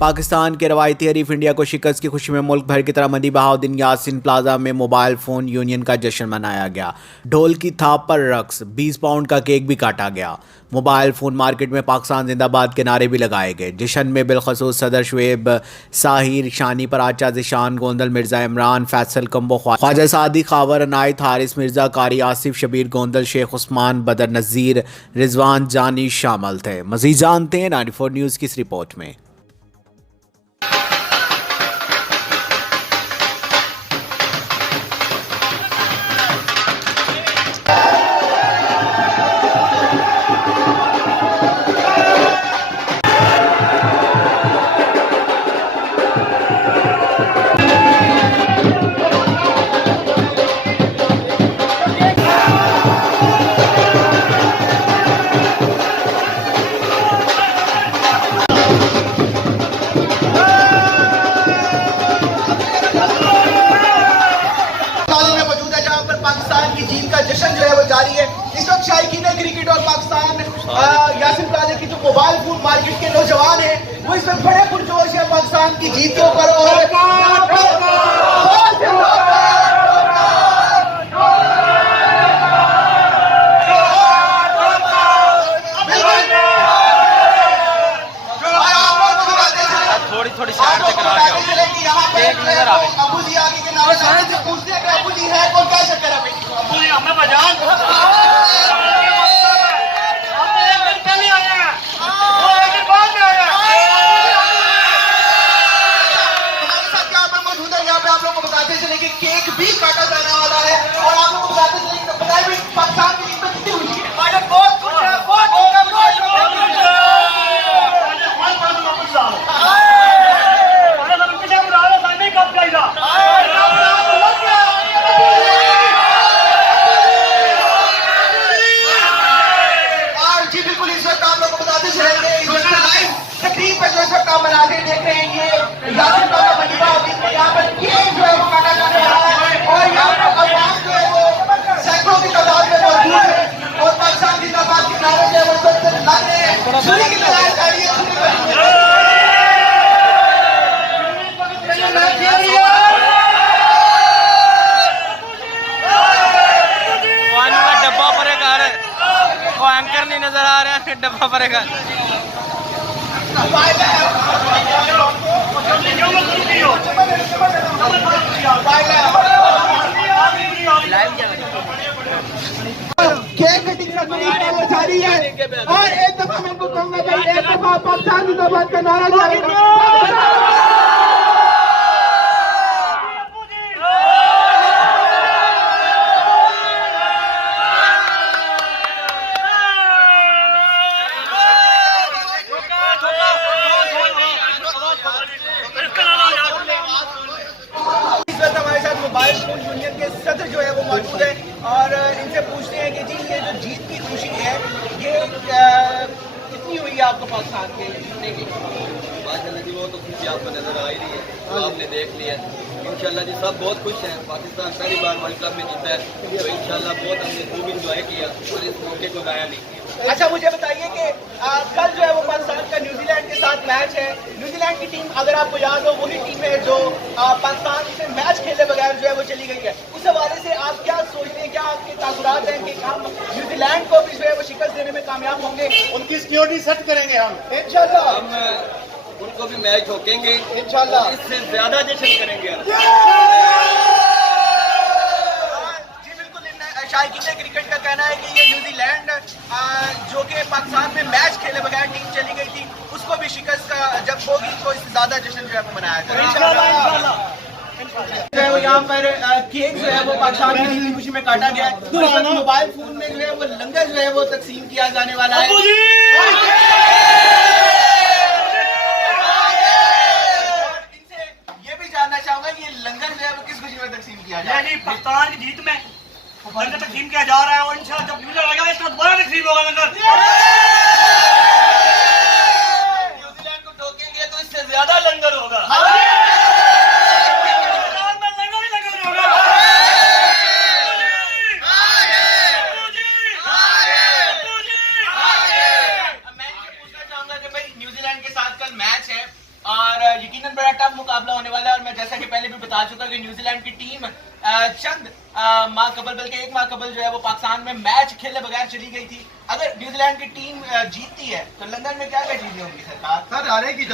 पाकिस्तान के रवायती हरीफ इंडिया को शिकस्त की खुशी में मुल्क भर की तरह मंडी बहाउद्दीन यासिन प्लाजा में मोबाइल फ़ोन यूनियन का जश्न मनाया गया। ढोल की थाप पर रक्स, 20 पाउंड का केक भी काटा गया। मोबाइल फ़ोन मार्केट में पाकिस्तान जिंदाबाद के नारे भी लगाए गए। जश्न में बिलखसूस सदर शुएब साहिर शानी पर आचा जिशान गोंदल मिर्ज़ा इमरान फैसल कम्बो ख्वाजा सादी खावर अनायत हारिस मिर्ज़ा कारी आसिफ शबीर गोंदल शेख उस्मान बदर नज़ीर रिजवान जानी शामिल थे। मज़ीद जानते हैं 94 न्यूज़ की इस रिपोर्ट में। जश्न जो है वो जारी है। इस वक्त शायकीन क्रिकेट और पाकिस्तान यासिन प्लाजा की जो मोबाइल फोन मार्केट के नौजवान हैं वो इस वक्त बड़े पुरजोश है पाकिस्तान की जीत के ऊपर। थोड़ी थोड़ी साइड से करा के एक नजर आवे अबू जी आगे के नाम से पूछते हैं कि अबू जी है कौन, क्या चक्कर है बेटी? अबू जी हमें बजान केक भी काटा जाने वाला है और आप लोगों को बताते चले कि बताए भी पाकिस्तान की कीमत कितनी हुई है। बहुत कुछ है, बहुत जी बिल्कुल। इस वक्त आप लोगों को बताते चलेंगे इस वक्त लाइव तकरीब पे जो इस वक्त आप मनाते देख रहे हैं ये यासिन प्लाजा मंडी बहाउद्दीन में यहाँ पर केक जो है वो काटा जाने वाला है और यहाँ पर आवाम जो है वो सैकड़ों की तादाद में मौजूद है और पाकिस्तान जिंदाबाद के नारे जो है वो सब लग रहे हैं। छुरी की लड़ाई जारी है, डब्बा पड़ेगा। वो एंकर नहीं नजर आ रहा है, डब्बा पड़ेगा। केक कटिंग जारी है और एक दफा मैं इनको कहूंगा कि एक दफा पाकिस्तान जिंदाबाद का नारा जाएगा। हमारे साथ मोबाइल फोन यूनियन के सदर जो है वो मौजूद है और इनसे पूछते हैं कि जी ये जो जीत की खुशी है ये कितनी हुई है आपको पाकिस्तान के जीतने की? माशाल्लाह जी वो तो खुशी आपको नजर आ ही रही है, आपने देख लिया। इंशाल्लाह जी सब बहुत खुश हैं। पाकिस्तान पहली बार वर्ल्ड कप में जीता है तो इंशाल्लाह बहुत हमने खूब इंजॉय किया और इस मौके को गाया नहीं। अच्छा मुझे बताइए कि कल जो है वो पाकिस्तान का न्यूजीलैंड के साथ मैच है। न्यूजीलैंड की टीम अगर आपको याद हो वही टीम है जो पाकिस्तान से मैच खेले बगैर जो है वो चली गई है। उस हवाले से आप क्या सोचते हैं, क्या आपके तासुरात हैं कि हम न्यूजीलैंड को भी जो है वो शिकस्त देने में कामयाब होंगे? उनकी सिक्योरिटी सेट करेंगे हम इंशाल्लाह। हम उनको भी मैच ठोकेंगे इंशाल्लाह, इससे ज्यादा जश्न करेंगे। शायकीन क्रिकेट का कहना है कि ये न्यूजीलैंड जो कि पाकिस्तान में मैच खेले बगैर टीम चली गई थी उसको भी शिकस्त का जब होगी तो इससे ज्यादा जश्न जो है वो मनाया जाएगा। जो है वो यहाँ पर केक जो है वो पाकिस्तान की जीत की खुशी में काटा गया है। मोबाइल फोन में जो है वो लंगर जो है वो तकसीम किया जाने वाला है। इनसे ये भी जानना चाहूंगा कि ये लंगर जो है वो किस खुशी में तकसीम किया जाए? पाकिस्तान की जीत में लंगर तकसीम किया जा रहा है और इंशाल्लाह जब न्यूजीलैंड आएगा इसका दोबारा तकसीम होगा लंगर। न्यूजीलैंड को ठोकेंगे तो इससे ज्यादा लंगर होगा। और यकीनन बड़ा टफ मुकाबला होने वाला है। और मैं जैसा कि पहले भी बता चुका कि न्यूजीलैंड की टीम चंद माह कबल, बल्कि एक माह कबल जो है वो पाकिस्तान में मैच खेले बगैर चली गई थी। अगर न्यूजीलैंड की टीम जीतती है तो लंदन में क्या क्या चीजें होंगी सरकार? सर हारेगी